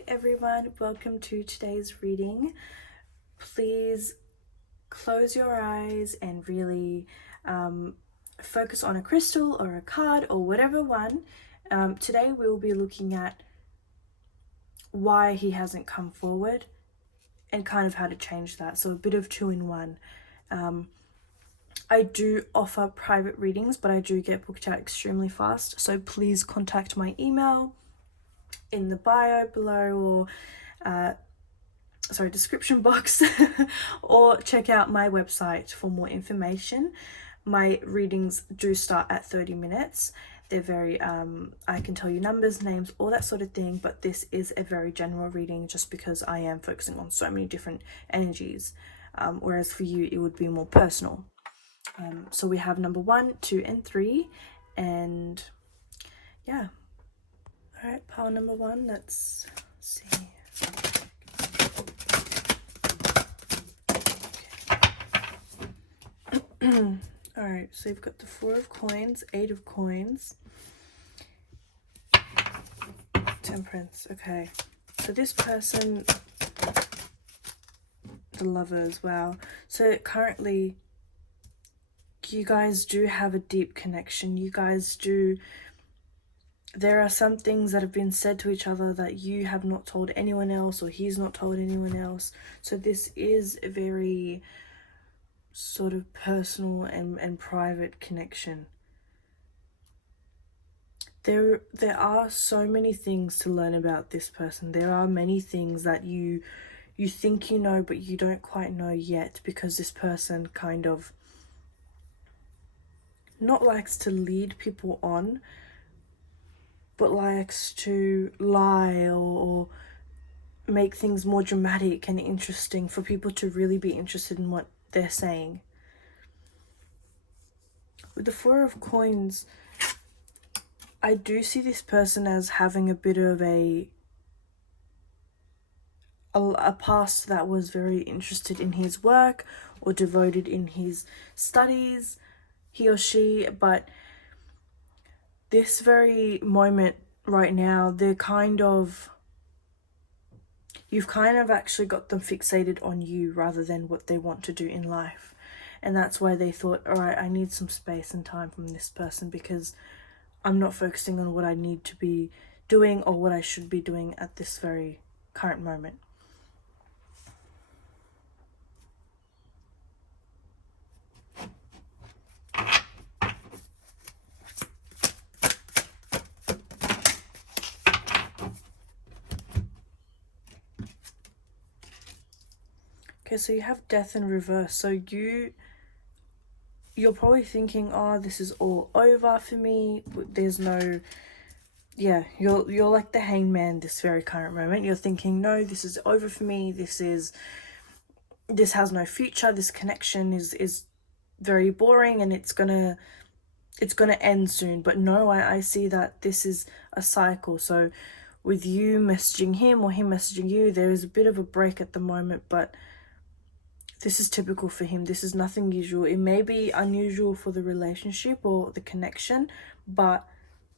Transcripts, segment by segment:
Hi everyone, welcome to today's reading. Please close your eyes and really focus on a crystal or a card or whatever one. Today we'll be looking at why he hasn't come forward and kind of how to change that. So a bit of 2-in-1. I do offer private readings, but I do get booked out extremely fast. So please contact my email in the bio below or description box or check out my website for more information. My readings do start at 30 minutes. They're very I can tell you numbers, names, all that sort of thing, but this is a very general reading just because I am focusing on so many different energies, whereas for you it would be more personal. So we have number 1, 2 and 3, and yeah. All right, pile number 1, let's see. Okay. All right, so you've got the 4 of coins, 8 of coins, Temperance. Okay, so this person, the Lovers, wow. So currently you guys do have a deep connection. You guys do. There are some things that have been said to each other that you have not told anyone else, or he's not told anyone else. So this is a very sort of personal and private connection. There are so many things to learn about this person. There are many things that you think you know, but you don't quite know yet, because this person kind of not likes to lead people on, but likes to lie or make things more dramatic and interesting for people to really be interested in what they're saying. With the 4 of coins, I do see this person as having a bit of a past that was very interested in his work or devoted in his studies, he or she, but this very moment right now, you've kind of actually got them fixated on you rather than what they want to do in life. And that's why they thought, all right, I need some space and time from this person because I'm not focusing on what I need to be doing or what I should be doing at this very current moment. Okay, so you have Death in reverse. So you're probably thinking, oh, this is all over for me. There's no, yeah, you're like the hangman this very current moment. You're thinking, no, this is over for me. This has no future. This connection is very boring and it's gonna end soon. But no, I see that this is a cycle. So with you messaging him or him messaging you, there is a bit of a break at the moment, but this is typical for him. This is nothing usual. It may be unusual for the relationship or the connection, but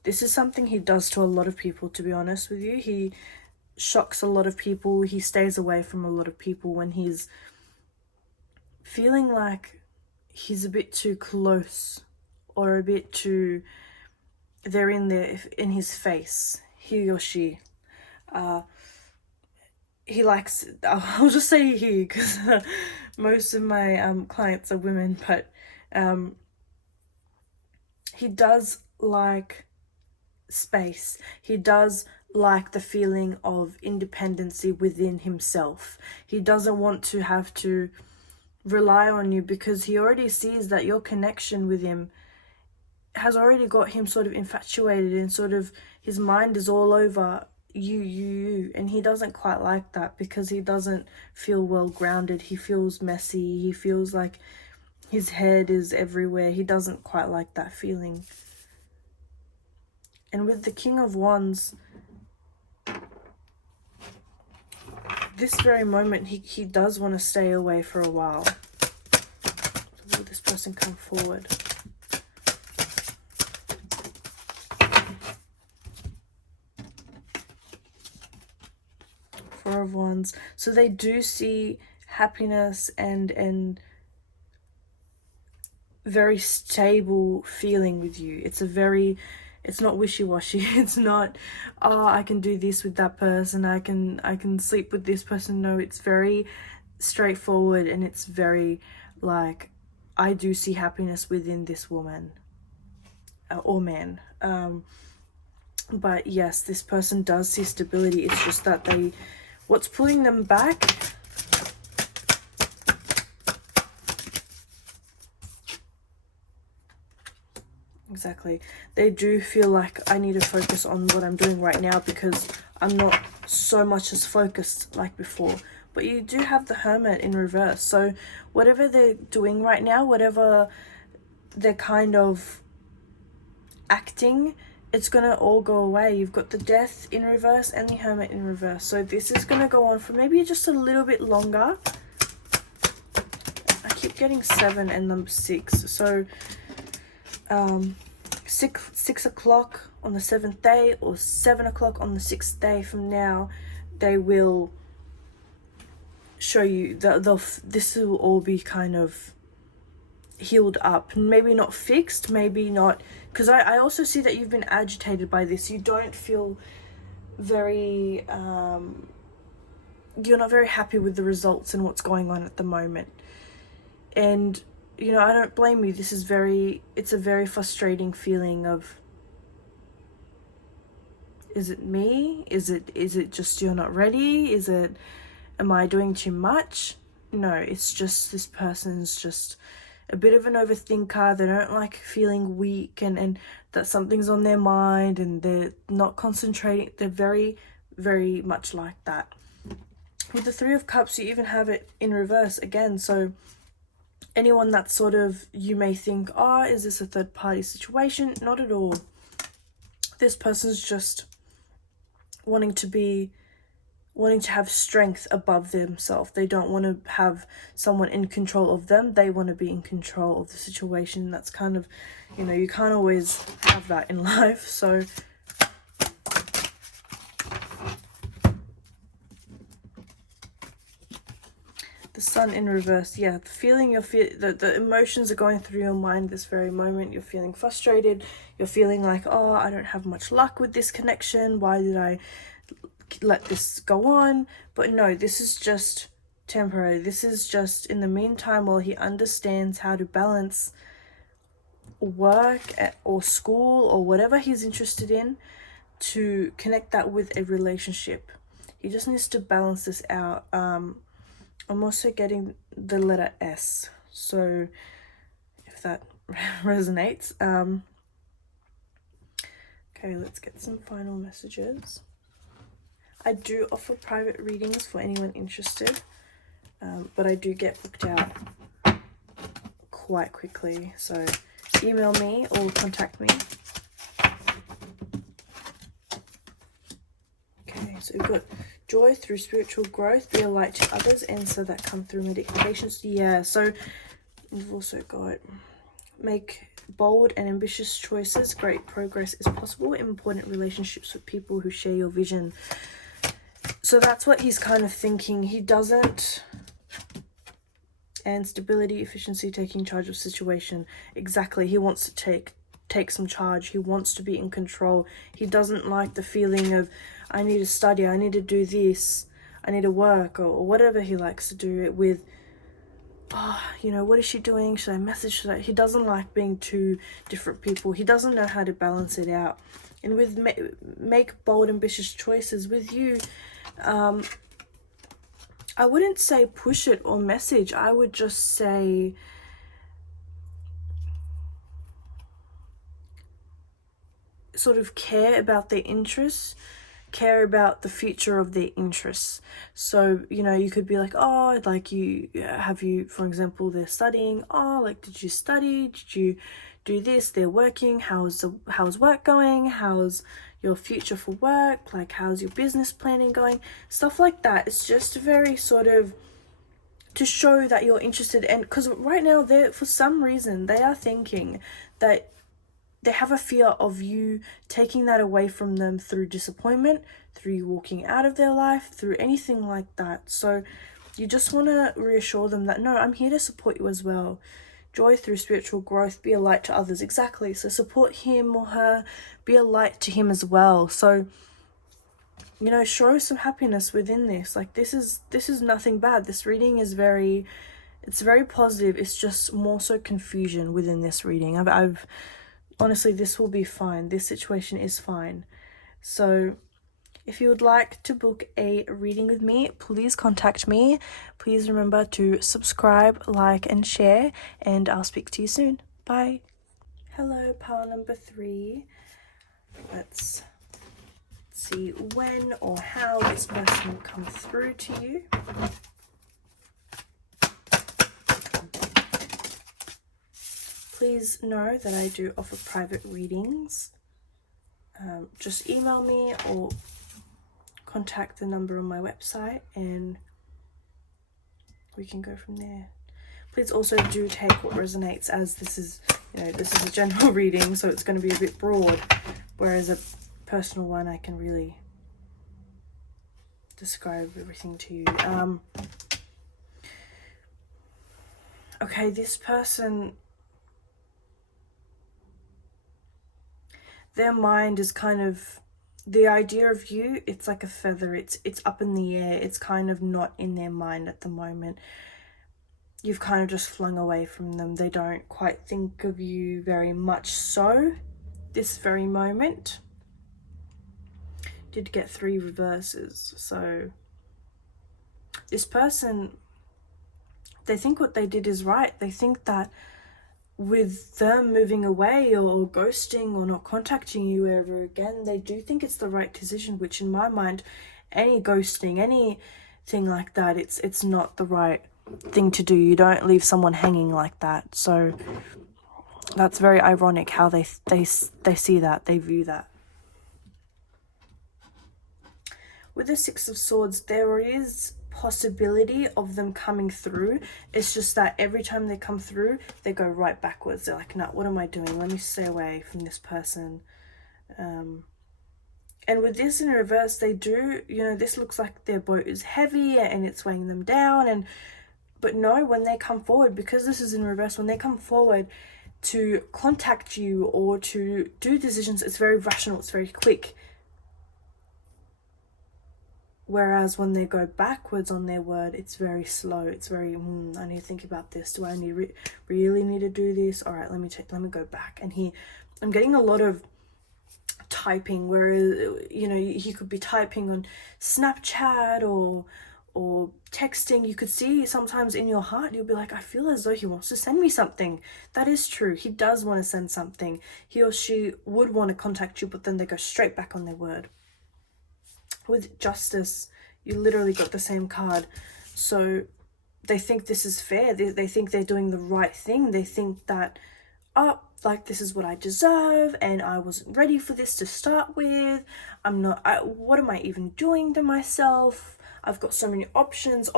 this is something he does to a lot of people, to be honest with you. He shocks a lot of people. He stays away from a lot of people when he's feeling like he's a bit too close or a bit too, they're in his face, he or she. He likes, I'll just say he, because most of my clients are women, but he does like space. He does like the feeling of independency within himself. He doesn't want to have to rely on you because he already sees that your connection with him has already got him sort of infatuated and sort of his mind is all over you, and he doesn't quite like that because he doesn't feel well grounded. He feels messy. He feels like his head is everywhere. He doesn't quite like that feeling. And with the King of Wands, this very moment, he does want to stay away for a while. So will this person come forward? Four of Wands. So they do see happiness and very stable feeling with you. It's not wishy-washy. It's not, oh, I can do this with that person, I can sleep with this person. No, it's very straightforward, and it's very like, I do see happiness within this woman or man. But yes, this person does see stability. It's just that what's pulling them back, exactly, they do feel like, I need to focus on what I'm doing right now because I'm not so much as focused like before. But you do have the Hermit in reverse, so whatever they're doing right now, whatever they're kind of acting, it's gonna all go away. You've got the Death in reverse and the Hermit in reverse, so this is gonna go on for maybe just a little bit longer. I keep getting 7 and number 6, so 6 o'clock on the 7th day or 7 o'clock on the 6th day from now, they will show you that this will all be kind of healed up. Maybe not fixed, maybe not, because I also see that you've been agitated by this. You don't feel very you're not very happy with the results and what's going on at the moment. And you know, I don't blame you. It's a very frustrating feeling of, is it me? Is it just you're not ready? Am I doing too much? No, it's just this person's just a bit of an overthinker. They don't like feeling weak and that something's on their mind and they're not concentrating. They're very, very much like that. With the 3 of Cups, you even have it in reverse again. So anyone that sort of, you may think, oh, is this a third party situation? Not at all. This person's just wanting to have strength above themselves. They don't want to have someone in control of them. They want to be in control of the situation. That's kind of, you know, you can't always have that in life. So the Sun in reverse, yeah, the feeling the emotions are going through your mind this very moment. You're feeling frustrated. You're feeling like, oh, I don't have much luck with this connection. Why did I let this go on? But no, this is just temporary. This is just in the meantime while he understands how to balance work or school or whatever he's interested in to connect that with a relationship. He just needs to balance this out. I'm also getting the letter S, so if that resonates. Okay, let's get some final messages. I do offer private readings for anyone interested, but I do get booked out quite quickly, so email me or contact me. Okay, so we've got joy through spiritual growth, be a light to others, answer that come through meditations. Yeah, so we've also got make bold and ambitious choices. Great progress is possible. Important relationships with people who share your vision. So that's what he's kind of thinking. He doesn't, and stability, efficiency, taking charge of situation. Exactly. He wants to take some charge. He wants to be in control. He doesn't like the feeling of, I need to study, I need to do this, I need to work, or whatever he likes to do it with. Oh, you know, what is she doing? Should I message? He doesn't like being two different people. He doesn't know how to balance it out. And with make bold, ambitious choices, with you, I wouldn't say push it or message. I would just say sort of care about their interests, care about the future of their interests. So, you know, you could be like, oh, like for example, they're studying. Oh, like, did you study? Did you do this? They're working. How's work going? How's your future for work? Like, how's your business planning going? Stuff like that. It's just very sort of to show that you're interested. And because right now, for some reason, they are thinking that they have a fear of you taking that away from them through disappointment, through you walking out of their life, through anything like that. So you just want to reassure them that, no, I'm here to support you as well. Joy through spiritual growth, be a light to others. Exactly. So support him or her, be a light to him as well. So, you know, show some happiness within this. Like, this is nothing bad. This reading is it's very positive. It's just more so confusion within this reading. I've honestly, this will be fine. This situation is fine. So if you would like to book a reading with me, please contact me. Please remember to subscribe, like, and share, and I'll speak to you soon. Bye. Hello, pile number 3. Let's see when or how this person will come through to you. Please know that I do offer private readings. Just email me or contact the number on my website and we can go from there. Please also do take what resonates, as this is, you know, this is a general reading, so it's going to be a bit broad, whereas a personal one I can really describe everything to you. Okay, this person, their mind is kind of, the idea of you, it's like a feather, it's up in the air, it's kind of not in their mind at the moment. You've kind of just flung away from them. They don't quite think of you very much so this very moment. Did get 3 reverses, so this person, they think what they did is right. They think that with them moving away or ghosting or not contacting you ever again, they do think it's the right decision, which in my mind, any ghosting, anything like that, it's not the right thing to do. You don't leave someone hanging like that. So that's very ironic how they see that, they view that. With the 6 of Swords, there is possibility of them coming through. It's just that every time they come through, they go right backwards. They're like, no, what am I doing? Let me stay away from this person. And with this in reverse, they do, you know, this looks like their boat is heavy and it's weighing them down. But no, when they come forward, because this is in reverse, when they come forward to contact you or to do decisions, it's very rational, it's very quick. Whereas when they go backwards on their word, it's very slow. It's very, I need to think about this. Do I really need to do this? All right, let me go back. And I'm getting a lot of typing, whereas, you know, he could be typing on Snapchat or texting. You could see sometimes in your heart, you'll be like, I feel as though he wants to send me something. That is true. He does want to send something. He or she would want to contact you, but then they go straight back on their word. With Justice, you literally got the same card. So they think this is fair. They think they're doing the right thing. They think that, like, this is what I deserve and I wasn't ready for this to start with. What am I even doing to myself? I've got so many options.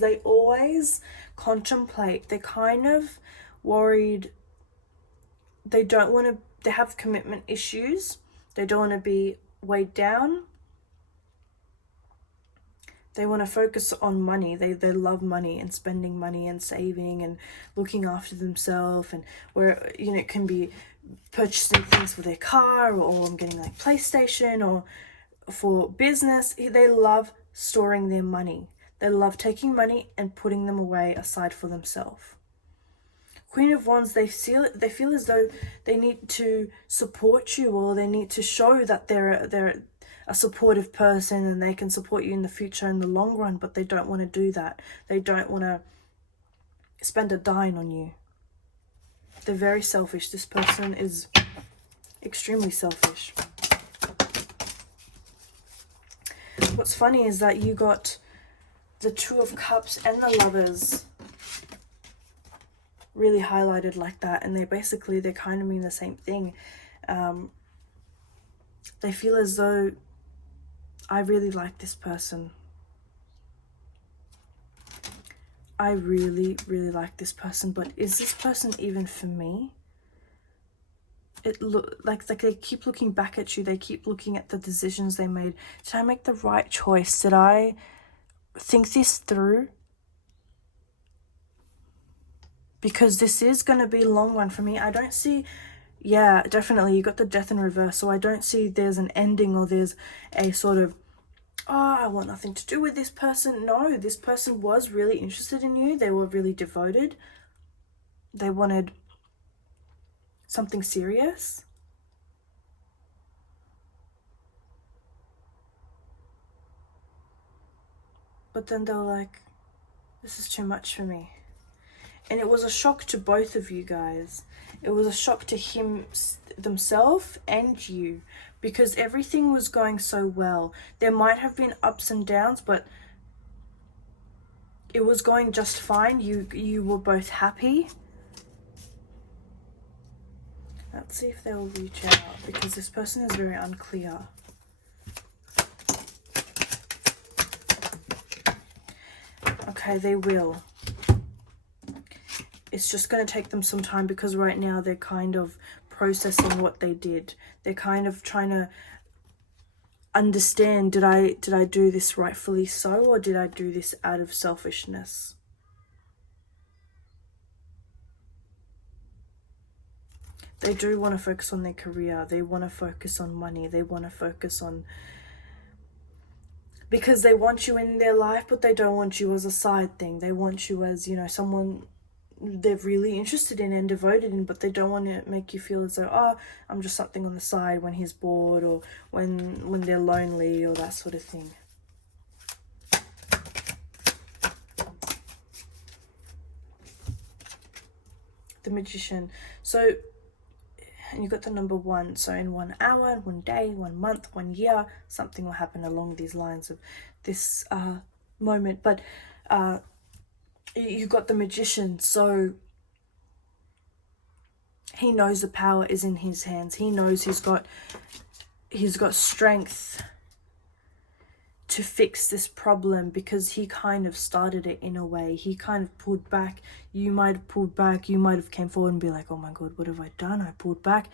They always contemplate. They're kind of worried. They have commitment issues. They don't want to be weighed down. They want to focus on money. They love money and spending money and saving and looking after themselves, and where, you know, it can be purchasing things for their car or getting like PlayStation or for business. They love storing their money. They love taking money and putting them away aside for themselves. Queen of Wands, they feel as though they need to support you, or they need to show that they're a supportive person and they can support you in the future, in the long run, but they don't want to do that. They don't want to spend a dime on you. They're very selfish. This person is extremely selfish. What's funny is that you got the 2 of Cups and the Lovers really highlighted like that, and they kind of mean the same thing. They feel as though, I really like this person. I really, really like this person, but is this person even for me? it like they keep looking back at you. They keep looking at the decisions they made. Did I make the right choice? Did I think this through? Because this is going to be a long one for me. I don't see, yeah, definitely you got the death in reverse, so I don't see there's an ending or there's a sort of, oh, I want nothing to do with this person. No, this person was really interested in you. They were really devoted. They wanted something serious. But then they were like, this is too much for me. And it was a shock to both of you guys. It was a shock to him, themselves, and you, because everything was going so well. There might have been ups and downs, but it was going just fine. You were both happy. Let's see if they'll reach out, because this person is very unclear. Okay, they will. It's just going to take them some time, because right now they're kind of processing what they did. They're kind of trying to understand, did I do this rightfully so, or did I do this out of selfishness? They do want to focus on their career. They want to focus on money. They want to focus on, because they want you in their life, but they don't want you as a side thing. They want you as, you know, someone they're really interested in and devoted in, but they don't want to make you feel as though, oh, I'm just something on the side when he's bored, or when they're lonely, or that sort of thing. The Magician. So, and you got the number 1. So in 1 hour, 1 day, 1 month, 1 year, something will happen along these lines of this moment. But you got the Magician, so he knows the power is in his hands. He knows he's got strength to fix this problem, because he kind of started it in a way. He kind of pulled back. You might have pulled back. You might have came forward and be like, oh my God, what have I done? I pulled back.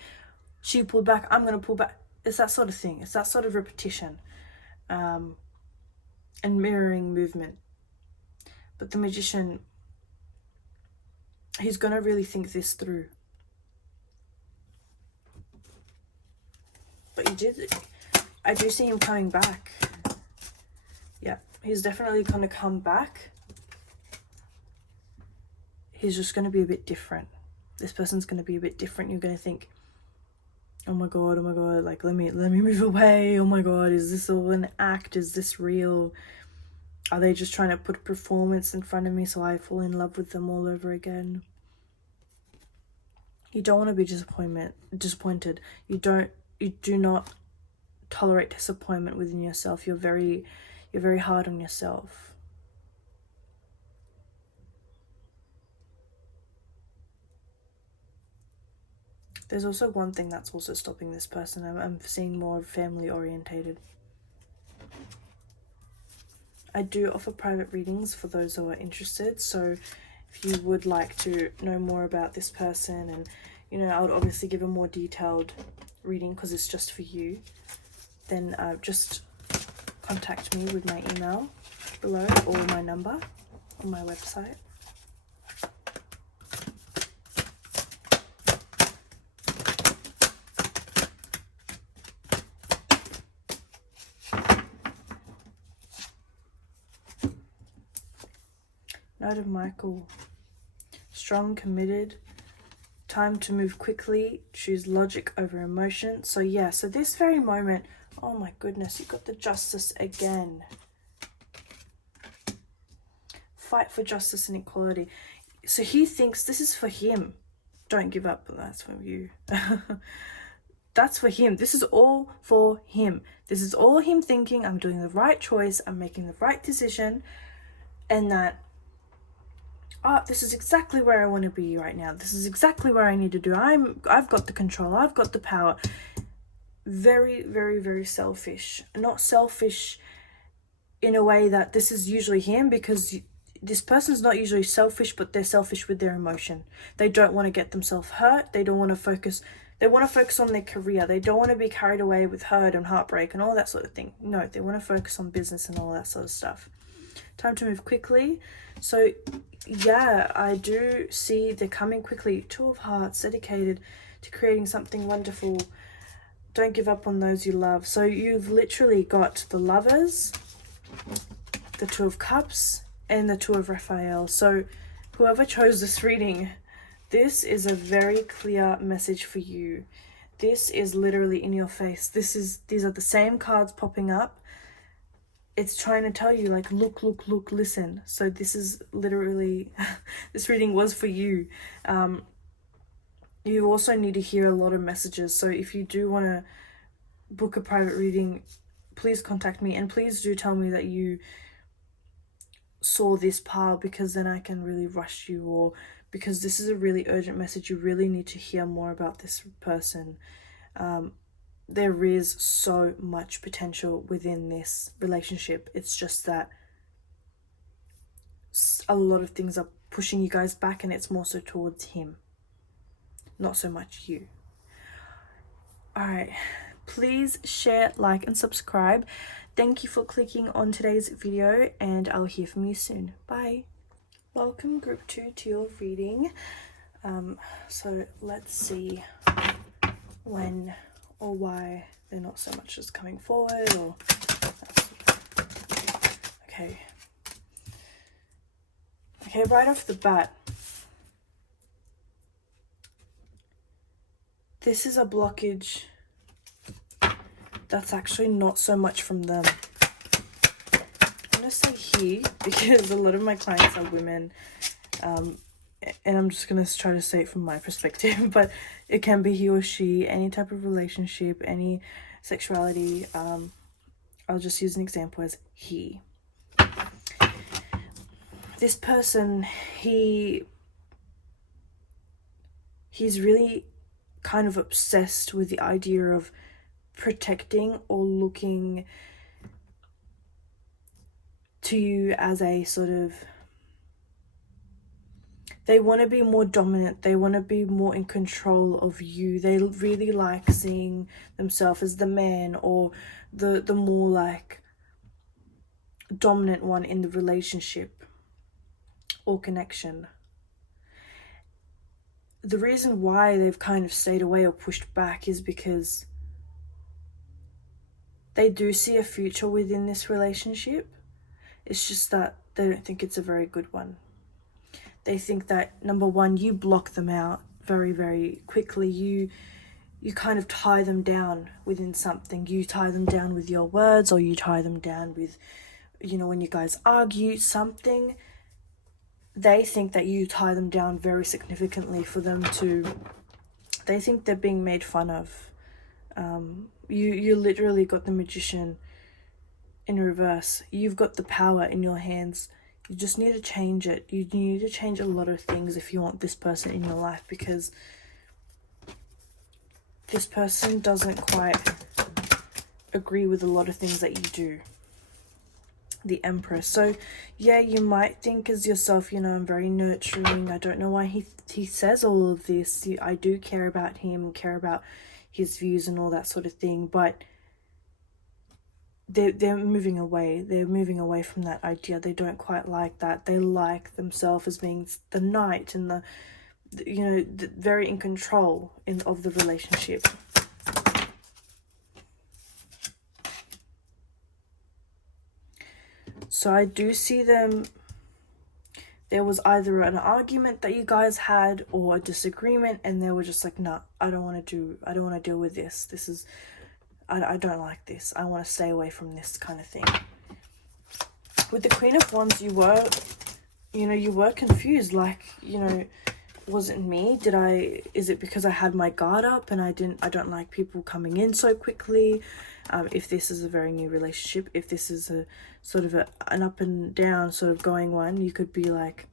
She pulled back. I'm going to pull back. It's that sort of thing. It's that sort of repetition and mirroring movement. But the Magician, he's going to really think this through. But I do see him coming back. Yeah, he's definitely going to come back. He's just going to be a bit different. This person's going to be a bit different. You're going to think, oh my God, like, let me move away. Oh my God, is this all an act? Is this real? Are they just trying to put a performance in front of me so I fall in love with them all over again? You don't want to be disappointed. You do not tolerate disappointment within yourself. You're very hard on yourself. There's also one thing that's also stopping this person. I'm seeing more family orientated. I do offer private readings for those who are interested. So if you would like to know more about this person, and, you know, I would obviously give a more detailed reading because it's just for you, then just contact me with my email below or my number on my website. Knight of Michael. Strong, committed, time to move quickly, choose logic over emotion. So yeah, so this very moment, oh my goodness, you got the Justice again. Fight for justice and equality. So he thinks this is for him. Don't give up, but that's for you. That's for him. This is all for him. This is all him thinking, I'm doing the right choice, I'm making the right decision, and that, this is exactly where I want to be right now. This is exactly where I need to do. I've got the control. I've got the power. Very, very, very selfish. Not selfish in a way that this is usually him, because this person's not usually selfish, but they're selfish with their emotion. They don't want to get themselves hurt. They don't want to focus. They want to focus on their career. They don't want to be carried away with hurt and heartbreak and all that sort of thing. No, they want to focus on business and all that sort of stuff. Time to move quickly. So yeah, I do see they're coming quickly. Two of Hearts, dedicated to creating something wonderful. Don't give up on those you love. So you've literally got the Lovers, the Two of Cups, and the Two of Raphael. So whoever chose this reading, this is a very clear message for you. This is literally in your face. These are the same cards popping up. It's trying to tell you, like, look, listen. So this is literally, this reading was for you. You also need to hear a lot of messages. So if you do want to book a private reading, please contact me. And please do tell me that you saw this pile, because then I can really rush you, or because this is a really urgent message. You really need to hear more about this person. There is so much potential within this relationship. It's just that a lot of things are pushing you guys back, and it's more so towards him, not so much you. All right, please share, like, and subscribe. Thank you for clicking on today's video, and I'll hear from you soon. Bye. Welcome group 2 to your reading. So let's see when or why they're not so much just coming forward, or okay, right off the bat, this is a blockage that's actually not so much from them. I'm gonna say he, because a lot of my clients are women, and I'm just gonna try to say it from my perspective, but it can be he or she, any type of relationship, any sexuality. I'll just use an example as he. This person, he's really kind of obsessed with the idea of protecting or looking to you as a sort of, they want to be more dominant, they want to be more in control of you. They really like seeing themselves as the man, or the more like dominant one in the relationship or connection. The reason why they've kind of stayed away or pushed back is because they do see a future within this relationship. It's just that they don't think it's a very good one. They think that, number one, you block them out very, very quickly. You kind of tie them down within something. You tie them down with your words, or you tie them down with, when you guys argue something. They think that you tie them down very significantly for them to, they think they're being made fun of. You literally got the Magician in reverse. You've got the power in your hands. You just need to change it. You need to change a lot of things if you want this person in your life, because this person doesn't quite agree with a lot of things that you do. The Empress. So yeah, you might think as yourself, I'm very nurturing. I don't know why he says all of this. I do care about him, care about his views and all that sort of thing, but they're moving away. They're moving away from that idea. They don't quite like that. They like themselves as being the knight and the very in control of the relationship. So I do see them, there was either an argument that you guys had or a disagreement, and they were just like, nah, I don't want to deal with this. This is, I don't like this. I want to stay away from this kind of thing. With the Queen of Wands, you were confused. Like, was it me? Is it because I had my guard up and I don't like people coming in so quickly? If this is a very new relationship, if this is a sort of an up and down sort of going one, you could be like,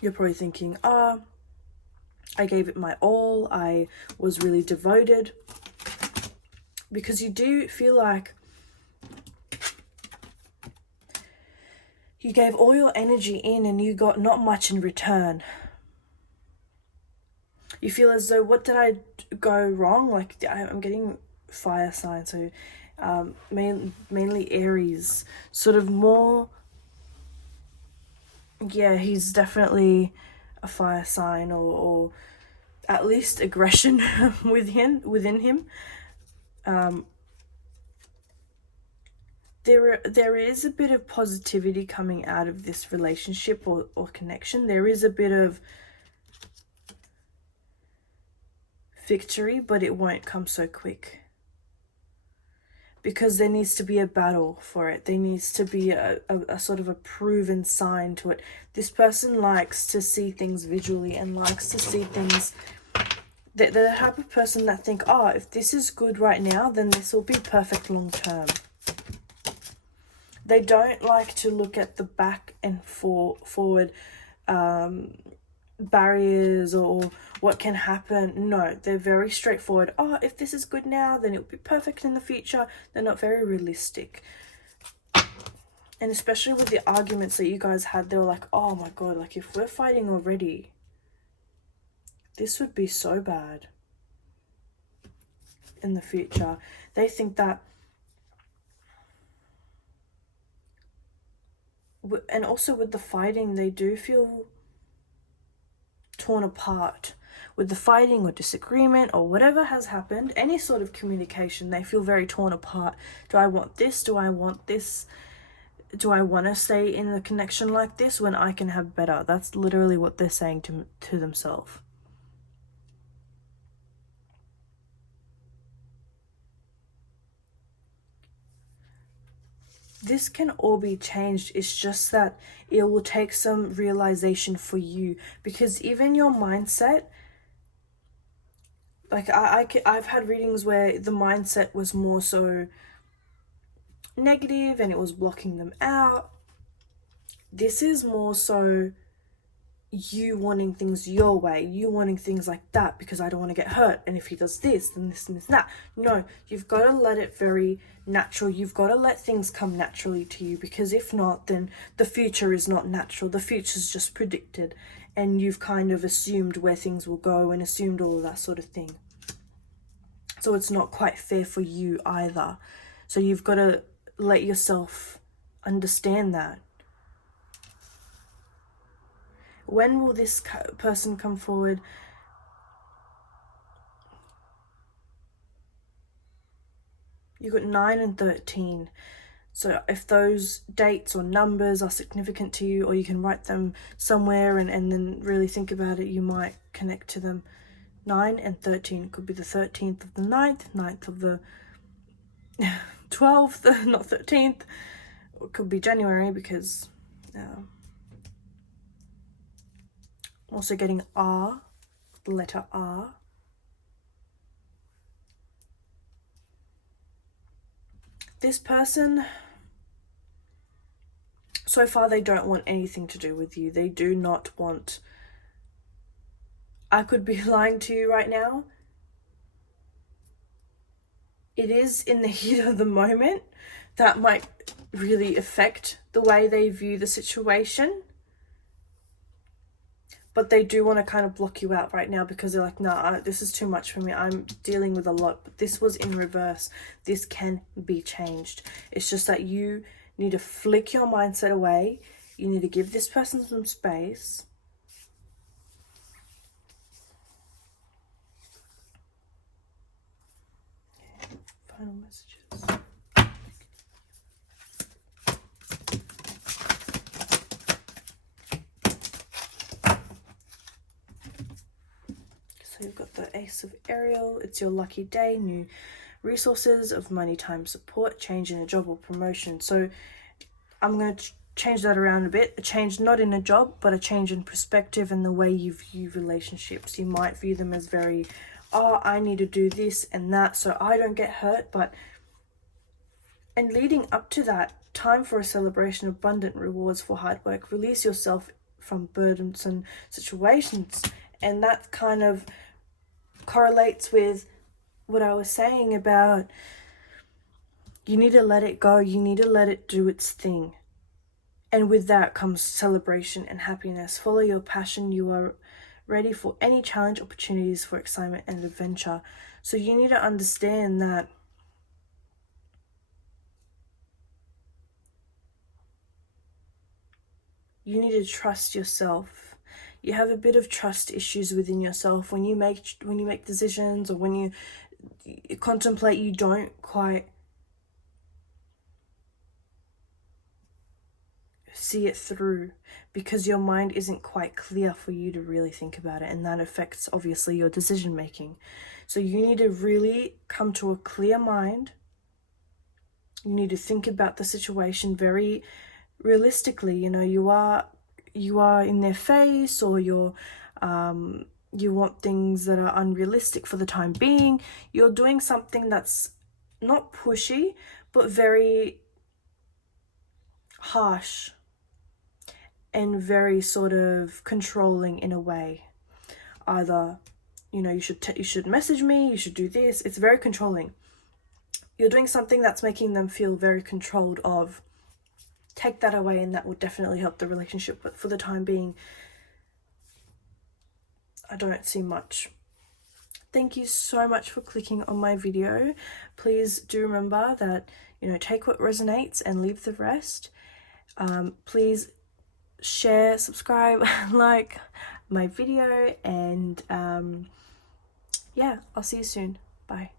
you're probably thinking, I gave it my all. I was really devoted. Because you do feel like you gave all your energy in and you got not much in return. You feel as though, what did I go wrong, like I'm getting fire sign, so mainly Aries, sort of more, yeah, he's definitely a fire sign, or at least aggression within him. There is a bit of positivity coming out of this relationship or connection. There is a bit of victory, but it won't come so quick, because there needs to be a battle for it. There needs to be a sort of a proven sign to it. This person likes to see things visually and likes to see things. They're the type of person that think, oh, if this is good right now, then this will be perfect long term. They don't like to look at the back and forward barriers or what can happen. No, they're very straightforward. Oh, if this is good now, then it'll be perfect in the future. They're not very realistic. And especially with the arguments that you guys had, they were like, oh my god, like if we're fighting already, this would be so bad in the future. They think that. And also with the fighting, they do feel torn apart. With the fighting or disagreement or whatever has happened, any sort of communication, they feel very torn apart. Do I want this? Do I want this? Do I want to stay in a connection like this when I can have better? That's literally what they're saying to themselves. This can all be changed. It's just that it will take some realization for you, because even your mindset, like I've had readings where the mindset was more so negative and it was blocking them out. This is more so you wanting things your way, you wanting things like that, because I don't want to get hurt, and if he does this, then this and this and that. No, you've got to let it very natural. You've got to let things come naturally to you, because if not, then the future is not natural. The future's just predicted, and you've kind of assumed where things will go and assumed all of that sort of thing. So it's not quite fair for you either. So you've got to let yourself understand that. When will this person come forward? You've got 9 and 13. So if those dates or numbers are significant to you, or you can write them somewhere and then really think about it, you might connect to them. 9 and 13 could be the 13th of the 9th, 9th of the 12th, not 13th. Or it could be January, because also getting R, the letter R. This person, so far they don't want anything to do with you. They do not want... I could be lying to you right now. It is in the heat of the moment that might really affect the way they view the situation. But they do want to kind of block you out right now, because they're like, nah, this is too much for me. I'm dealing with a lot. But this was in reverse. This can be changed. It's just that you need to flick your mindset away. You need to give this person some space. Final messages. So you've got the Ace of Ariel. It's your lucky day. New resources of money, time, support, change in a job or promotion. So I'm going to change that around a bit. A change not in a job, but a change in perspective and the way you view relationships. You might view them as very, oh, I need to do this and that so I don't get hurt. And leading up to that, time for a celebration, abundant rewards for hard work. Release yourself from burdensome situations. And that kind of correlates with what I was saying about you need to let it go. You need to let it do its thing. And with that comes celebration and happiness. Follow your passion. You are ready for any challenge, opportunities for excitement and adventure. So you need to understand that you need to trust yourself. You have a bit of trust issues within yourself when you make decisions, or when you contemplate, you don't quite see it through because your mind isn't quite clear for you to really think about it, and that affects obviously your decision making. So you need to really come to a clear mind. You need to think about the situation very realistically. You know, you are in their face, or you want things that are unrealistic for the time being. You're doing something that's not pushy, but very harsh and very sort of controlling in a way. Either, you know, you should message me, you should do this. It's very controlling. You're doing something that's making them feel very controlled of. Take that away and that will definitely help the relationship. But for the time being, I don't see much. Thank you so much for clicking on my video. Please do remember that, you know, take what resonates and leave the rest. Please share, subscribe, like my video, and yeah, I'll see you soon. Bye.